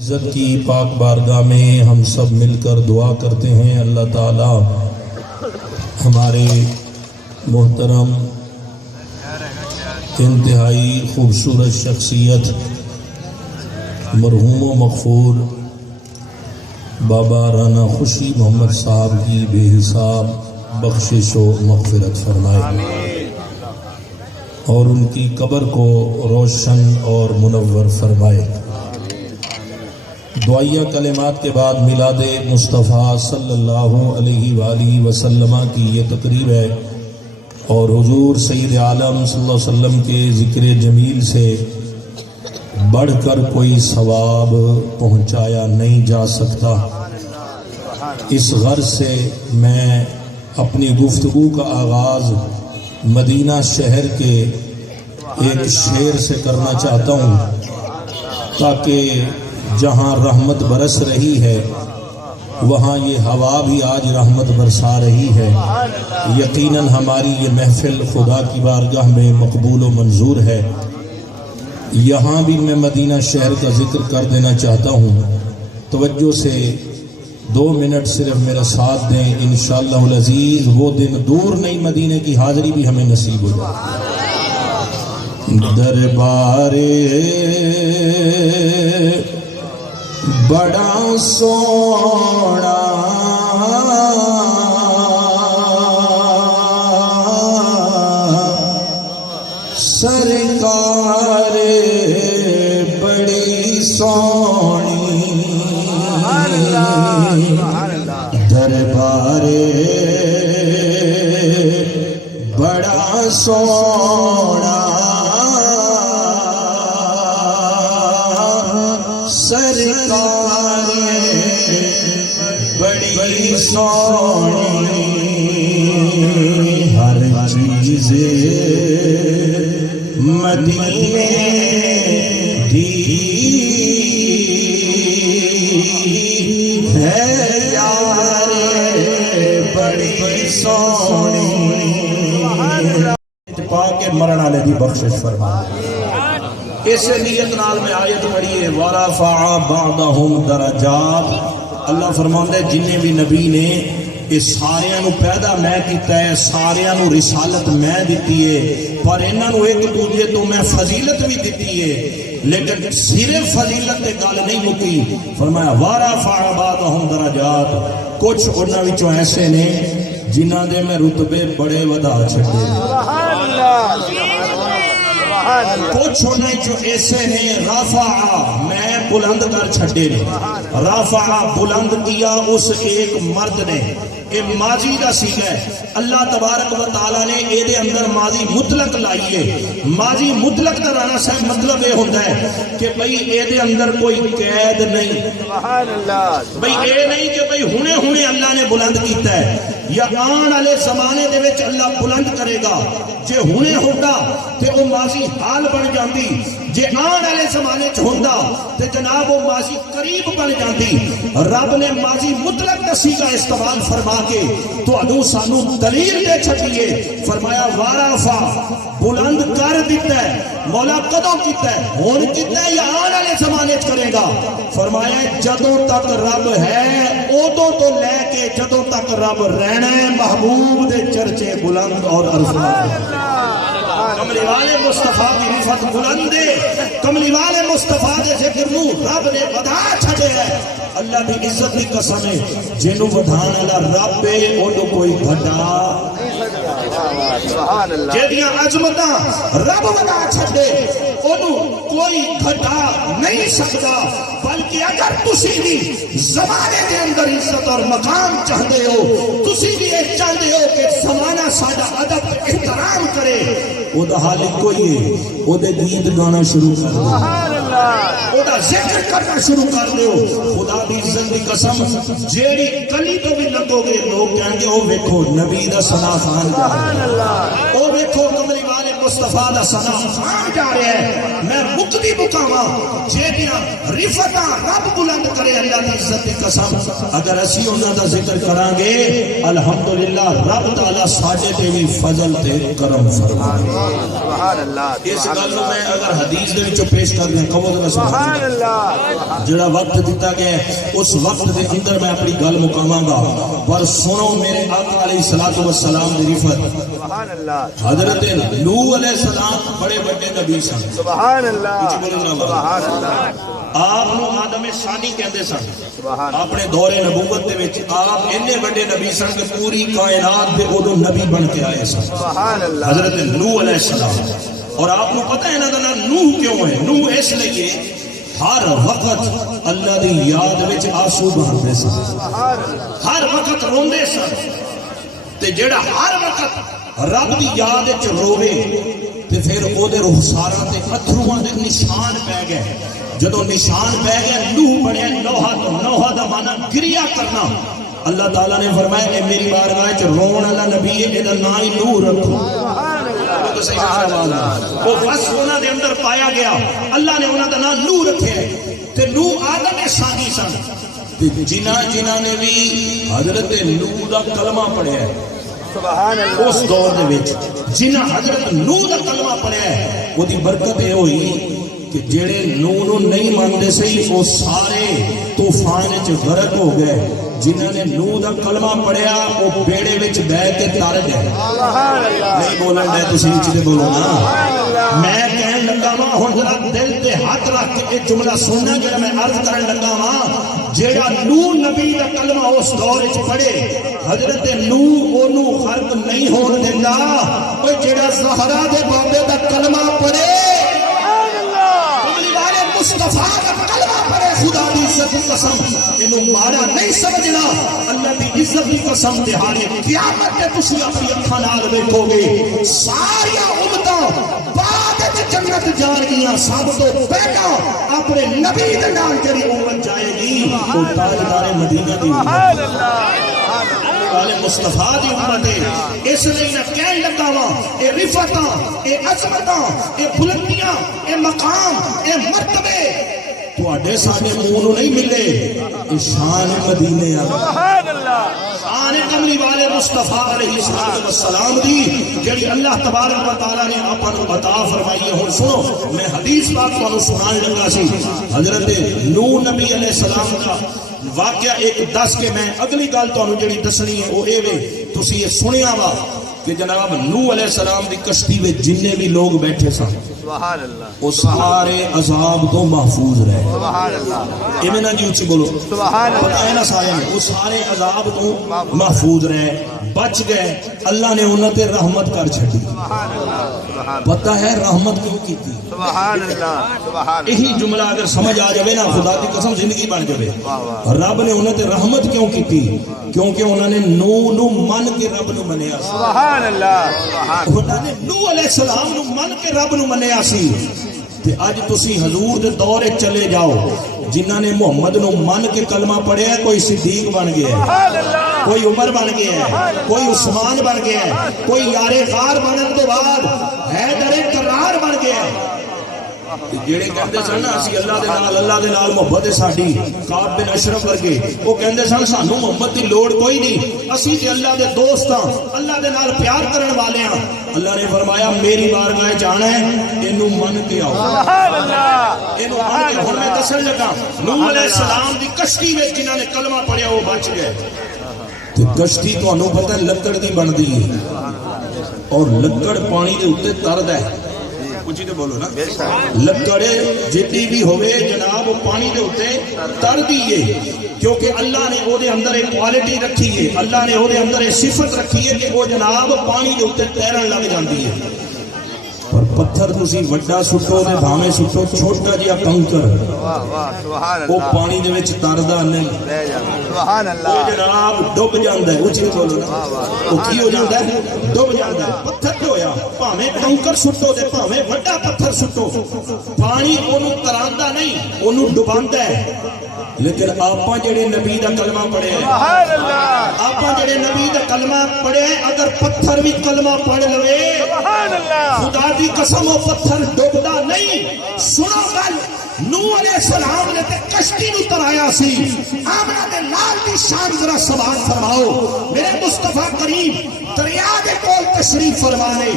عزت کی پاک بارگاہ میں ہم سب مل کر دعا کرتے ہیں اللہ تعالی ہمارے محترم انتہائی خوبصورت شخصیت مرحوم و مغفور بابا رانا خوشی محمد صاحب کی بے حساب بخشش و مغفرت فرمائے اور ان کی قبر کو روشن اور منور فرمائے۔ دعائیہ کلمات کے بعد میلاد مصطفیٰ صلی اللہ علیہ وآلہ وسلم کی یہ تقریب ہے اور حضور سید عالم صلی اللہ علیہ وسلم کے ذکر جمیل سے بڑھ کر کوئی ثواب پہنچایا نہیں جا سکتا۔ اس غرض سے میں اپنی گفتگو کا آغاز مدینہ شہر کے ایک شعر سے کرنا چاہتا ہوں تاکہ جہاں رحمت برس رہی ہے وہاں یہ ہوا بھی آج رحمت برسا رہی ہے۔ یقیناً ہماری یہ محفل خدا کی بارگاہ میں مقبول و منظور ہے۔ یہاں بھی میں مدینہ شہر کا ذکر کر دینا چاہتا ہوں، توجہ سے 2 منٹ صرف میرا ساتھ دیں، انشاءاللہ العزیز وہ دن دور نہیں، مدینے کی حاضری بھی ہمیں نصیب ہو جائے۔ دربار بڑا سونا سرکار بڑی سونی، دربار بڑا سونا سرکار بڑی سونی، ہر چیز مدینے دی ہے یار بڑی سونی، پاک مرن والے دی بخشش فرما۔ اس نیت نال میں آیت پڑھی ہے وَرَفَعَ بَعْضَهُمْ دَرَجَاتٍ۔ اللہ فرماتا ہے جنہیں بھی نبی نے اس ساریاں نو پیدا میں کیتا ہے، ساریاں نو رسالت میں دیتی ہے، پر انہاں نو ایک دوجے تو میں فضیلت بھی دیتی ہے، لیکن صرف فضیلت تے گل نہیں مکی، فرمایا وَرَفَعَ بَعْضَهُمْ دَرَجَاتٍ۔ کچھ انہاں وچوں ایسے نے جنہاں دے میں رتبے بڑے ودا چھڈے، کچھ ہونے جو ایسے ہیں رافع میں بلند کر چھڑے نے، رافع بلند کیا اس ایک مرد نے۔ یہ ماضی کا سیغہ ہے، اللہ تبارک و تعالیٰ نے اے دے اندر ماضی مطلق لائیے۔ ماضی مطلق کا رانا صاحب مطلب یہ ہوتا ہے کہ بھئی اے دے اندر کوئی قید نہیں، بھئی اے نہیں کہ بھئی ہونے اللہ نے بلند کیتا ہے یا آن والے زمانے دے وچ اللہ بلند کرے گا۔ جے ہونے ہوتا تے وہ ماضی حال بن جاندی، جے آن والے زمانے چ ہوندا تے جناب وہ ماضی قریب بن جاندی۔ رب نے ماضی مطلق کا سیغہ استعمال فرما کے تانوں سانوں دلیل دے چھڈیے، فرمایا وارفا بلند کر دیتا ہے۔ مولا کدوں کیتا ہے؟ ہن کیتا ہے یا آن والے زمانے چ کرے گا؟ فرمایا جدوں تک رب ہے ادوں تو لے کے جدوں تک رب رہنا ہے، محبوب دے چرچے بلند اور عرفان۔ کملی والے مصطفیٰ کی رفت بلند ہے، کملی والے مصطفیٰ دے ذکر نو رب نے ودا چھڑے ہے۔ اللہ دی عزت دی قسم ہے جنوں ودھان والا رب ہے اونوں کوئی گھٹا جیڑیاں عظمتاں رب ودا چھڑے اونوں کوئی گھٹا نہیں سکتا، بلکہ اگر تسی بھی زمانے دے اندر عزت اور مقام چاہتے ہو، تسی بھی یہ چاہتے ہو کہ زمانہ ساڈا ادب احترام کرے، او دا حال کوئی ہے او دے گیت گانا شروع کر دو، او دا ذکر کرنا شروع کر دو۔ خدا دی عزت دی قسم جیڑی کلی تو بھی لگو گے لوگ کہیں گے او ویکھو نبی دا ثنا خان جا رہا ہے، او ویکھو کملی والے مصطفیٰ دا ثنا خان جا رہا ہے۔ میں مقدی مقامہ جیڑیاں رفتاں رب بلند کرے اللہ دی عزت دی قسم، اگر اسی انہاں دا ذکر کران گے الحمدللہ رب تعالی ساڈے تے بھی فضل تے کرم فرمائے۔ اس گل میں اگر حدیث دے وچوں پیش کر دیں قبول ذرا سبحان اللہ. جڑا وقت دیتا گیا ہے اس وقت دے اندر میں اپنی گل مکاواں گا، پر سنو میرے آقا علیہ الصلوۃ والسلام دی رفت. سبحان اللہ. حضرت نوح علیہ السلام بڑے بڑے نبی سن. سبحان اللہ. سبحان اللہ. آپ آدم ثانی کہندے سن. اپنے دور نبوت دے وچ آپ اینے بڑے نبی سن کہ پوری کائنات دے اودوں نبی بن کے آئے سن. سبحان اللہ. حضرت نوح علیہ السلام. اور آپ کو پتہ ہے انہاں دا نام نوح کیوں ہے؟ نوح اس لیے ہر وقت اللہ دی یاد وچ آنسو بہاندے سن، ہر وقت روندے سن. تے جڑا ہر وقت رب دی یاد وچ روے تے پھر او دے رخساراں تے اتھرواں دے نشان پے گئے. جدوں نشان پے گئے نوح بنیا نوحہ. تو نوحہ دا معنی گریا کرنا. اللہ تعالیٰ نے فرمایا کہ میری بارگاہ وچ رون والا نبی ہے، اے دا نام ہی نوح رکھو. وہ بس انہاں دے اندر پایا گیا، اللہ نے انہاں دا نام نوح رکھے. تے نوح آدم ثانی سن. تے جنہاں نے بھی حضرت نوح دا کلمہ پڑھیا ہے سبحان اللہ. اس دور دے وچ جنہاں حضرت نوح دا کلمہ پڑھیا ہے وہ دی برکت یہ ہوئی کہ جڑے نوح نو نہیں مانتے سی وہ سارے طوفان وچ غرق ہو گئے. جنہوں نے نوح دا کلمہ پڑھیا وہ بیڑے وچ بیٹھ کے تر گئے. نہیں بولن دے تسی وچ تے بولو نا. میں کہن لگا وا ہن ذرا دل تے ہاتھ رکھ کے یہ جملہ سننا جڑا میں عرض کرن لگا وا. جیڑا نوح نبی دا کلمہ اس دور وچ پڑھے حضرت نوح اونوں غرق نہیں ہون دیندا. اوے جیڑا زہرا دے بابے دا کلمہ پڑھے مصطفیٰ کا کلمہ پڑھے خدا دی عزت کی قسم انہوں مارا نہیں سمجھنا. اللہ دی عزت کی قسم دہاڑے قیامت میں تسی اپنی اکھاں نال دیکھو گے ساری امتاں بعد وچ جنت جا گیاں. سب تو پہلا اپنے نبی دے نال جڑی امت جائے گی وہ تاجدار مدینہ دی والے مصطفیٰ دی امت ہے. اس لیے نہ کہن لگا وا اے رفتاں اے عظمتاں اے بلندیاں اے مقام اے مرتبے تواڈے ساڈے منہ نوں نہیں ملے. اے شان مدینے آ سبحان اللہ. شان کملی والے مصطفیٰ علیہ السلام دی جڑی اللہ تبارک و تعالی نے اپن کو عطا فرمائی ہے. ہن سنو میں حدیث پاک تانوں سنان لگا سی. حضرت نوح نبی علیہ السلام کا واقعہ ایک دس کے میں اگلی گل تانوں جڑی دسنی ہے وہ اے وے تسی یہ سنیا وا کہ جناب نوح علیہ السلام دی کشتی میں جننے بھی لوگ بیٹھے سن سبحان اللہ وہ سارے عذاب تو محفوظ رہے. سبحان اللہ. ایویں نہ جی اچھی بولو سبحان اللہ. پتہ ہے نا سارے وہ سارے عذاب تو محفوظ رہے بچ گئے. اللہ نے انہاں تے رحمت کر چھڈی. سبحان اللہ. پتہ ہے رحمت کیوں کیتی؟ سبحان اللہ. سبحان یہی جملہ اگر سمجھ آ جائے نا خدا کی قسم زندگی بن جائے. رب نے انہاں تے رحمت کیوں کیتی؟ کیونکہ انہوں نے نوح نو من کے رب نو منیا. سبحان اللہ. خدا نے نوح علیہ السلام نو من کے رب نو منیا سی. تے اج تسی حضور دے دور چلے جاؤ جنہاں نے محمد نو من کے کلمہ پڑھیا ہے. کوئی صدیق بن گیا ہے، کوئی عمر بن گیا ہے، کوئی عثمان بن گیا ہے، کوئی یار غار بنن تو بعد حیدر کرار بن گیا ہے. جڑے کہندے سن نا اسی اللہ دے نال محبت ہے ساڈی کعب بن اشرف ورگے وہ کہندے سن سانو محبت دی لوڑ کوئی نہیں، اسی تے اللہ دے دوست ہاں، اللہ دے نال پیار کرن والے ہاں. اللہ نے فرمایا میری بارگاہ جانا ہے اینو من کے آؤ. سبحان اللہ. اینو من کے. ہن میں دسن لگا نوح علیہ السلام دی کشتی وچ جنہاں نے کلمہ پڑھیا وہ بچ گئے. تے کشتی تانوں پتہ ہے لکڑ دی بندی ہے اور لکڑ پانی دے اوتے تردا ہے. کچھ تے بولو نا. لکڑ جتنی بھی ہوئے جناب وہ پانی دے اوتے تر دیئے کیونکہ اللہ نے او دے اندر ایک کوالٹی رکھی ہے. اللہ نے او دے اندر ایک صفت رکھی ہے کہ وہ جناب پانی دے اوتے تیرن لگ جاندی ہے. پر پتھر تسی وڈا سٹو تے بھاویں سٹو چھوٹا جہا کنکر وہ پانی دے وچ تردا نہیں. سبحان اللہ. وہ جناب ڈب جاندا ہے. اچھی بولو نا. وہ کی ہو جاندا ہے؟ ڈب جاندا ہے. پتھر تے ہویا بھاویں کنکر سٹو تے بھاویں وڈا پتھر سٹو پانی اونوں تراندا نہیں اونوں ڈباندا ہے. لیکن آپاں جڑے نبی دا کلمہ پڑھے ہیں سبحان اللہ. آپاں جڑے نبی دا کلمہ پڑھے ہیں اگر پتھر بھی کلمہ پڑھ لوے سبحان اللہ. خدا دی قسم وہ پتھر ڈوبدا نہیں. سنو گل نوح علیہ السلام نے تے کشتی نو ترایا سی. آمنہ دے نال دی شان ذرا سوال فرماؤ. میرے مصطفیٰ کریم دریا دے کول تشریف فرمانے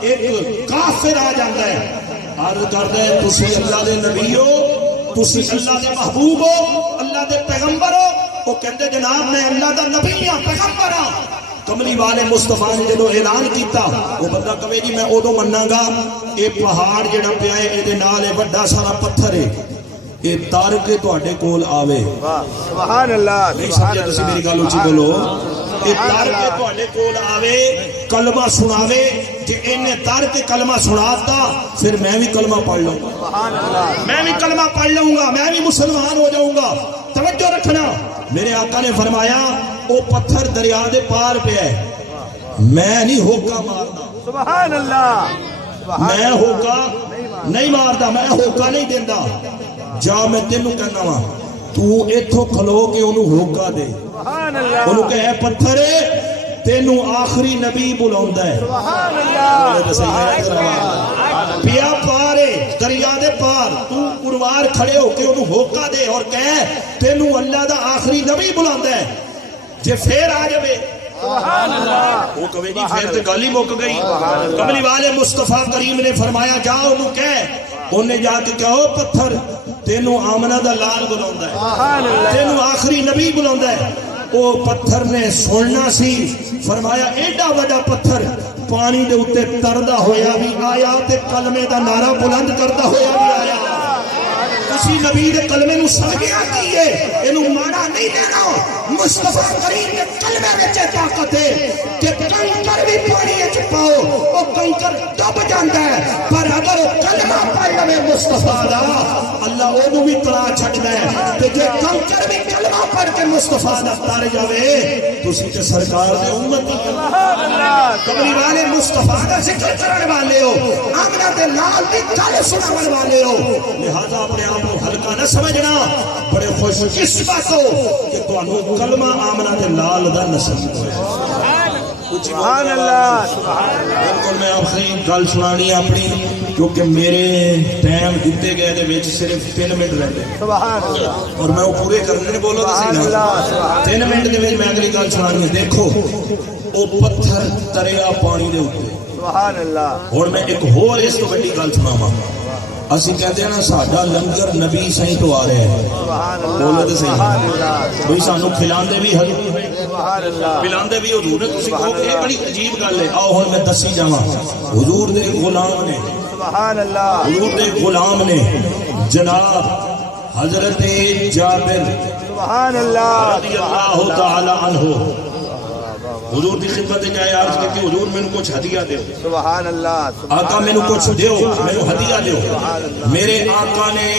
ایک کافر آ جاندا ہے عرض کردا ہے تسی اللہ دے نبی ہو تسی اللہ دے محبوب ہو اللہ دے پیغمبر ہو وہ کہندے جناب میں اللہ دا نبی ہاں پیغمبر ہاں کملی والے مصطفیٰ نے جدو اعلان کیتا وہ بندہ کہے جی میں ادو مننا گا یہ پہاڑ جڑا پیا ہے یہ نال بڑا سارا پتھر ہے یہ تر کے تواڈے کول آوے سبحان اللہ نہیں سمجھا تسی میری گل اچھی بولو یہ تر کے تواڈے کول آوے کلمہ سناوے کہ انہیں تر کے کلمہ سناتا پھر میں بھی کلمہ پڑھ لوں گا سبحان اللہ میں بھی کلمہ پڑھ لوں گا میں بھی مسلمان ہو جاؤں گا توجہ رکھنا میرے آقا نے فرمایا وہ پتھر دریا دے پار پہ ہے میں نہیں ہوکا مارنا سبحان اللہ میں ہوکا نہیں ماردا میں ہوکا نہیں دیندا جا میں تینوں کہنا وا تو ایتھوں کھلو کے انہوں ہوکا دے سبحان اللہ انہوں کہ اے پتھر تینوں آخری نبی بلاوندا ہے سبحان اللہ پیا پارے دریا دے پار تو پروار کھڑے ہو کے انہوں ہوکا دے اور کہے تینوں اللہ دا آخری نبی بلاوندا ہے جے پھر آ جاوے سبحان اللہ وہ کہے جی پھر تے گل ہی مک گئی کملی والے مصطفیٰ کریم نے فرمایا جا انہوں کہے انہیں جا کے کہو پتھر تینوں آمنہ دا لال بلاوندا ہے سبحان اللہ تینوں آخری نبی بلاوندا ہے وہ پتھر نے سننا سی فرمایا ایڈا بڑا پتھر پانی دے اوتے تردا ہویا بھی آیا تے کلمے دا نعرہ بلند کردا ہویا بھی آیا اسی نبی دے کلمے نو سمجھیا کیے اینو مانا نہیں دینا مصطفیٰ کریم دے کلمے وچ طاقت ہے کہ کنکر بھی پانی وچ پاؤ او کنکر ڈب جاندا ہے پر اگر وہ کلمہ پڑھ لے مصطفیٰ دا اللہ اونوں بھی ترا چھڈدا ہے تے جے کنکر بھی کلمہ پڑھ کے مصطفیٰ دا تر جاوے تسی تے سرکار دے امت ہی سبحان اللہ کملی والے مصطفیٰ دا ذکر کرنے والے ہو آمنہ دے لال دی گل سناون والے ہو لہذا اپنے آپ کو ہلکا نہ سمجھنا بڑے خوش قسمت ہو کہ تانوں کلمہ آمنہ دے لال دا نصیب ہویا سبحان اللہ سبحان اللہ بالکل میں آپ سے گل سنانی اپنی کیونکہ میرے ٹائم دیتے گئے دے وچ صرف 3 منٹ رہتے سبحان اللہ اور میں وہ پورے کرنے نہیں بولو سبحان اللہ سی 3 منٹ دے وچ میں اگلی گل سنانی ہے دیکھو وہ پتھر تریا پانی دے اوپر سبحان اللہ اور میں ایک اور اس تو بڑی گل سناواں اسی کہتے ہیں نا ساڈا لنگر نبی سہی تو آ رہے ہیں سبحان اللہ بولو تے سبحان صحیح اللہ بھئی سانو کھلاندے بھی حضور ہیں سبحان اللہ پلاندے بھی حضور نے تسی کہو کہ یہ بڑی عجیب گل ہے آؤ ہن میں دسی جاواں حضور دے غلام نے سبحان اللہ حضور دے غلام نے جناب حضرت جابر سبحان اللہ رضی اللہ تعالی عنہ حضور دی خدمت میں آئے عرض کی کہ حضور میں نے کچھ ہدیہ دیو سبحان اللہ آقا میں نے کچھ دیو میں نے ہدیہ دیو میرے آقا نے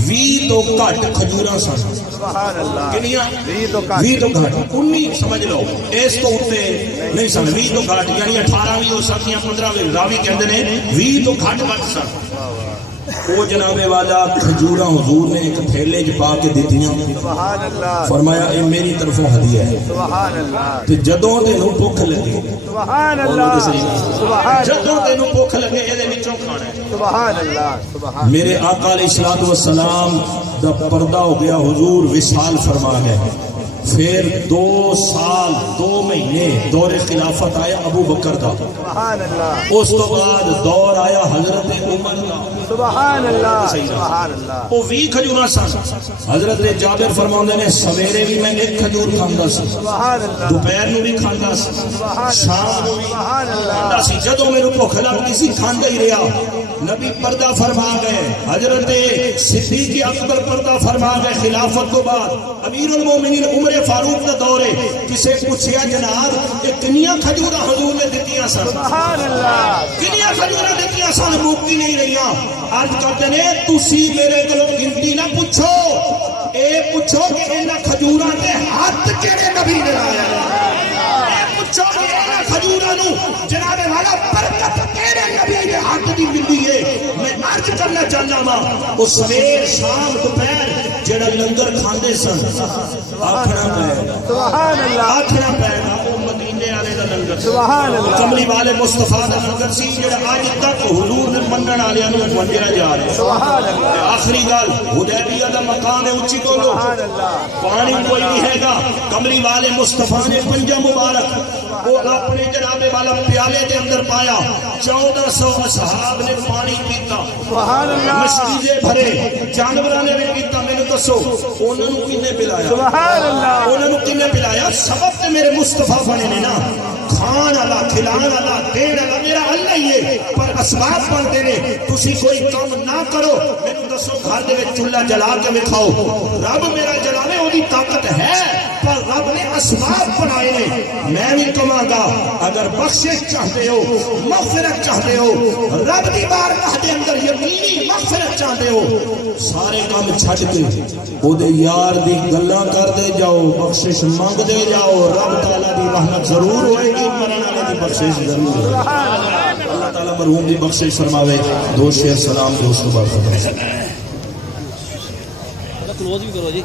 20 تو کٹ کھجوراں سن سبحان اللہ کنیاں 20 تو کٹ 20 تو کٹ 19 سمجھ لو اس تو اوتے نہیں سن 20 تو کٹ یعنی 18 بھی ہو سکتی ہیں 15 بھی راوی کہندے نے 20 تو کٹ سن وہ جناب والا کھجوراں حضور نے ایک تھیلے چ پا کے دتیاں سبحان اللہ فرمایا اے میری طرفوں ہدیہ ہے سبحان اللہ تے جدوں تینوں بھوک لگے سبحان اللہ سبحان جدوں تینوں بھوک لگے اے دے وچوں کھانا ہے سبحان اللہ سبحان میرے آقا علیہ الصلوۃ والسلام دا پردہ ہو گیا حضور وصال فرما گئے پھر 2 سال 2 مہینے دور خلافت آیا ابو بکر دا سبحان اللہ اس تو بعد دور آیا حضرت عمر دا سبحان اللہ سبحان اللہ وہ 20 کھجوراں سن حضرت جابر فرماندے نے سویرے بھی میں ایک کھجور کھاندا سی سبحان اللہ دوپہر نو بھی کھاندا سی شام نو بھی سبحان اللہ کھاندا سی جدوں میرے بھوک لگ کسی کھاندا ہی رہا نبی پردہ فرما گئے حضرت صدیق اکبر پردہ فرما گئے خلافت کو بعد امیر المومنین عمر فاروق کا دور ہے کسے پوچھیا جناب یہ کنیاں کھجوراں حضور نے دتیاں سن سبحان اللہ کنیاں کھجوراں دتیاں سن مکتی نہیں رہیاں عرض کرتے نے تسی میرے کولوں گنتی نہ پوچھو اے پوچھو کہ انہاں کھجوراں دے ہاتھ کیڑے نبی نے لایا اے پوچھو کہ انہاں کھجوراں نو جناب والا برکت کیڑے نبی دے ہاتھ دی ملی ہے میں عرض کرنا چاہنا وا او سویر شام دوپہر جڑا لنگر کھاندے سن آکھنا پے سبحان اللہ آکھنا پے گا او مدینے والے دا لنگر سبحان اللہ کملی والے مصطفیٰ دا لنگر سی جڑا اج تک حضور نے منن والےاں نوں ونڈیا جا رہا ہے. سبحان اللہ آخری گل حدیبیہ دا مقام ہے اونچی بولو سبحان اللہ پانی کوئی نہیں ہے گا. کملی والے مصطفیٰ نے پنجا مبارک وہ اپنے جناب والا پیالے دے اندر پایا. 1400 اصحاب نے پانی پیتا, سبحان اللہ مشکیزیں بھرے, جانوراں نے بھی پیتا. میں نے دسو انہوں نے کنے پلایا؟ سبحان اللہ انہوں نے کنے پلایا؟ سبب تے میرے مصطفیٰ بنے نے نا. کھان والا, کھلان والا, دین والا میرا اللہ ہی ہے, پر اسباب بنتے نے. تسی کوئی کام نہ کرو, میں نے دسو گھر دے وچ چولہا جلا کے وکھاؤ, رب میرا جلاوے اودی طاقت ہے, پر رب نے اسباب بنائے نے. میں بھی کہاں گا اگر بخشش چاہتے ہو, مغفرت چاہتے ہو, رب دی بارگاہ دے اندر یقینی مغفرت چاہتے ہو, سارے کام چھڈ کے او دے یار دی گلاں کر دے جاؤ, بخشش مانگ دے جاؤ. رب تعالی دی رحمت ضرور ہوئے گی, مرن والے دی بخشش ضرور ہوئے گی. اللہ تعالی مرحوم دی بخشش فرماوے. دو شعر سلام دوست کو بات کلوز بھی کرو جی.